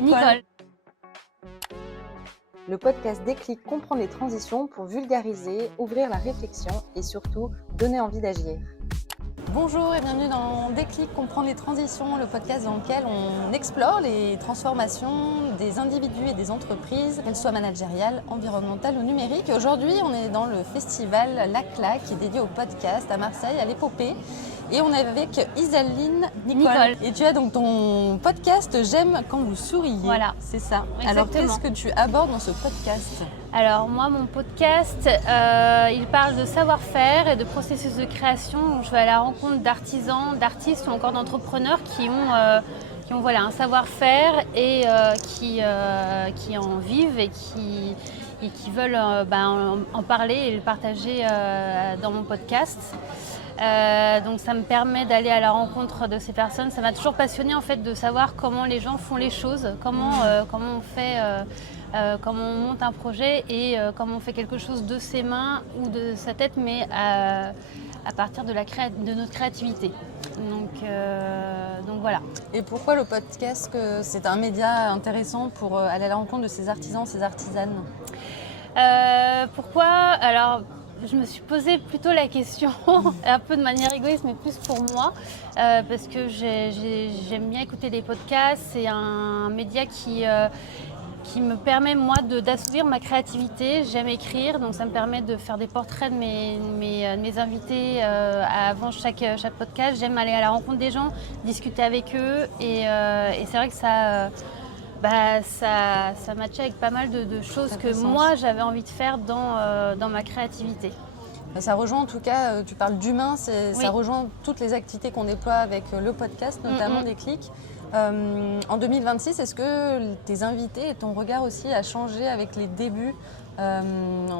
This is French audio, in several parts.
Nicole. Le podcast Déclic comprend les transitions pour vulgariser, ouvrir la réflexion et surtout donner envie d'agir. Bonjour et bienvenue dans Déclic comprendre les transitions, le podcast dans lequel on explore les transformations des individus et des entreprises, qu'elles soient managériales, environnementales ou numériques. Aujourd'hui, on est dans le festival La Claque qui est dédié au podcast à Marseille, à l'épopée. Et on est avec Isaline Nicole. Et tu as donc ton podcast J'aime quand vous souriez. Voilà. C'est ça. Exactement. Alors qu'est-ce que tu abordes dans ce podcast ? Alors moi, mon podcast, il parle de savoir-faire et de processus de création. Je vais à la rencontre d'artisans, d'artistes ou encore d'entrepreneurs qui ont un savoir-faire et qui en vivent et qui veulent en parler et le partager dans mon podcast. Donc ça me permet d'aller à la rencontre de ces personnes. Ça m'a toujours passionnée en fait de savoir comment les gens font les choses, comment on fait, comment on monte un projet et comment on fait quelque chose de ses mains ou de sa tête, mais à partir de notre créativité. Donc voilà. Et pourquoi le podcast, que c'est un média intéressant pour aller à la rencontre de ces artisans, ces artisanes ? Pourquoi ? Alors, je me suis posé plutôt la question, un peu de manière égoïste, mais plus pour moi, parce que j'aime bien écouter des podcasts. C'est un média qui me permet, moi, d'assouvir ma créativité. J'aime écrire, donc ça me permet de faire des portraits de mes invités avant chaque podcast. J'aime aller à la rencontre des gens, discuter avec eux, et c'est vrai que ça matchait avec pas mal de choses que moi j'avais envie de faire dans ma créativité. Ça rejoint en tout cas, tu parles d'humain, Oui. Ça rejoint toutes les activités qu'on déploie avec le podcast, notamment Déclic. En 2026, est-ce que tes invités et ton regard aussi a changé avec les débuts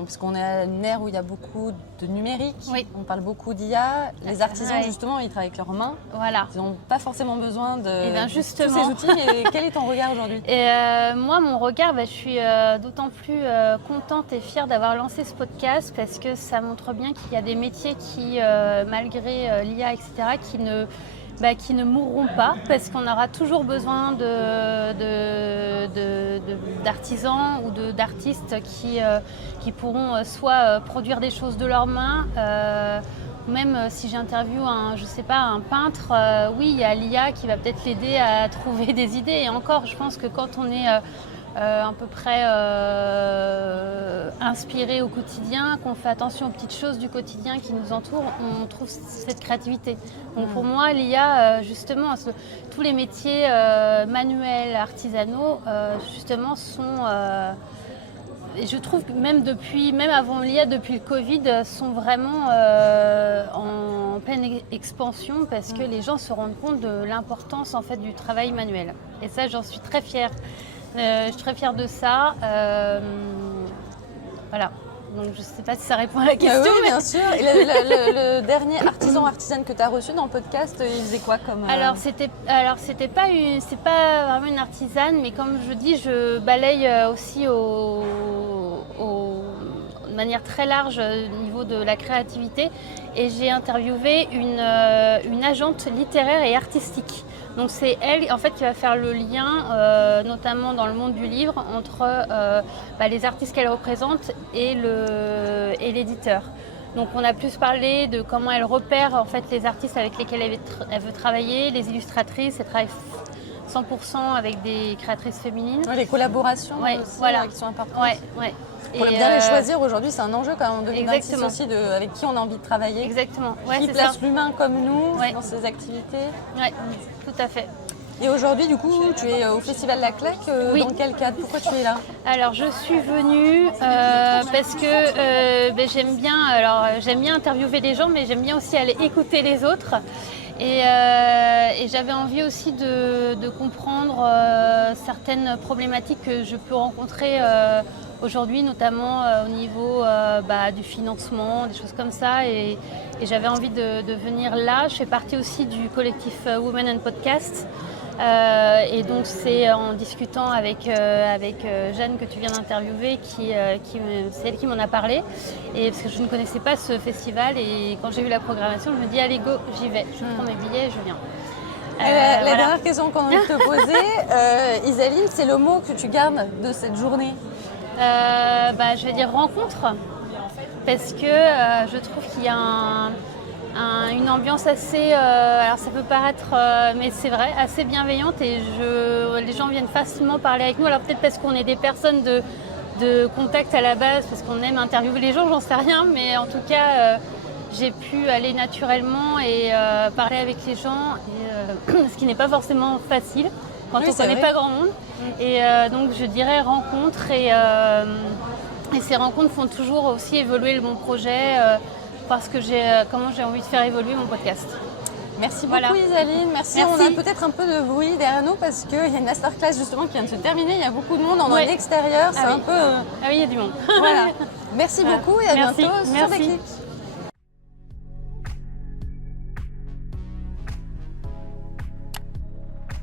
puisqu'on est à une ère où il y a beaucoup de numérique, Oui. On parle beaucoup d'IA. Les artisans, justement, ils travaillent avec leurs mains. Voilà. Ils n'ont pas forcément besoin de tous ces justement. outils. Mais quel est ton regard aujourd'hui ? Et moi, mon regard, je suis d'autant plus contente et fière d'avoir lancé ce podcast parce que ça montre bien qu'il y a des métiers qui, malgré l'IA, etc., qui ne mourront pas parce qu'on aura toujours besoin d'artisans ou d'artistes qui pourront soit produire des choses de leurs mains, même si j'interviewe un peintre, oui, il y a l'IA qui va peut-être l'aider à trouver des idées. Et encore, je pense que quand on est à peu près inspiré au quotidien, qu'on fait attention aux petites choses du quotidien qui nous entourent, on trouve cette créativité. Donc pour moi, l'IA, justement, tous les métiers manuels, artisanaux, justement, sont... Et je trouve que même avant l'IA, depuis le Covid, sont vraiment en pleine expansion parce que les gens se rendent compte de l'importance en fait du travail manuel. Et ça, j'en suis très fière. Je suis très fière de ça. Voilà. Donc je ne sais pas si ça répond à la question. Oui, bien sûr. Et le dernier artisane que tu as reçu dans le podcast, il faisait quoi comme Alors c'est pas vraiment une artisane, mais comme je dis, je balaye aussi de manière très large au niveau de la créativité. Et j'ai interviewé une agente littéraire et artistique. Donc c'est elle en fait qui va faire le lien, notamment dans le monde du livre, entre les artistes qu'elle représente et l'éditeur. Donc on a plus parlé de comment elle repère en fait les artistes avec lesquels elle veut travailler, les illustratrices, elle travaille 100% avec des créatrices féminines. Ouais, les collaborations Ouais, aussi, voilà. qui sont importantes. Ouais. Pour bien les choisir aujourd'hui, c'est un enjeu quand même en 2026 Exactement. aussi avec qui on a envie de travailler. Exactement. Ouais, Qui c'est place ça. l'humain comme nous Ouais. dans ses activités. Ouais, tout à fait. Et aujourd'hui, du coup, tu es au Festival La Claque. Oui. Dans quel cadre ? Pourquoi tu es là ? Alors je suis venue parce que j'aime bien interviewer des gens, mais j'aime bien aussi aller écouter les autres. Et j'avais envie aussi de comprendre certaines problématiques que je peux rencontrer aujourd'hui, notamment au niveau du financement, des choses comme ça. Et j'avais envie de venir là. Je fais partie aussi du collectif Women and Podcast. Et donc c'est en discutant avec Jeanne que tu viens d'interviewer c'est elle qui m'en a parlé, et parce que je ne connaissais pas ce festival, et quand j'ai vu la programmation je me dis allez go, j'y vais, je prends mes billets et je viens. La Voilà. dernière question qu'on a envie de te poser, Isaline, c'est le mot que tu gardes de cette journée? Je vais dire rencontre, parce que je trouve qu'il y a une ambiance assez, alors ça peut paraître, mais c'est vrai, assez bienveillante, et les gens viennent facilement parler avec nous. Alors peut-être parce qu'on est des personnes de contact à la base, parce qu'on aime interviewer les gens, j'en sais rien, mais en tout cas, j'ai pu aller naturellement et parler avec les gens, ce qui n'est pas forcément facile quand Oui, on ne c'est connaît vrai. pas grand monde. Et donc je dirais rencontre, et ces rencontres font toujours aussi évoluer mon projet, parce que comment j'ai envie de faire évoluer mon podcast. Merci beaucoup, Voilà. Isaline. Merci. Merci. On a peut-être un peu de bruit derrière nous parce qu'il y a une masterclass justement qui vient de se terminer. Il y a beaucoup de monde en Ouais. extérieur. C'est Ah oui. un peu... Ah oui, il y a du monde. Voilà. Merci beaucoup et à Merci. bientôt sur Merci. Déclic.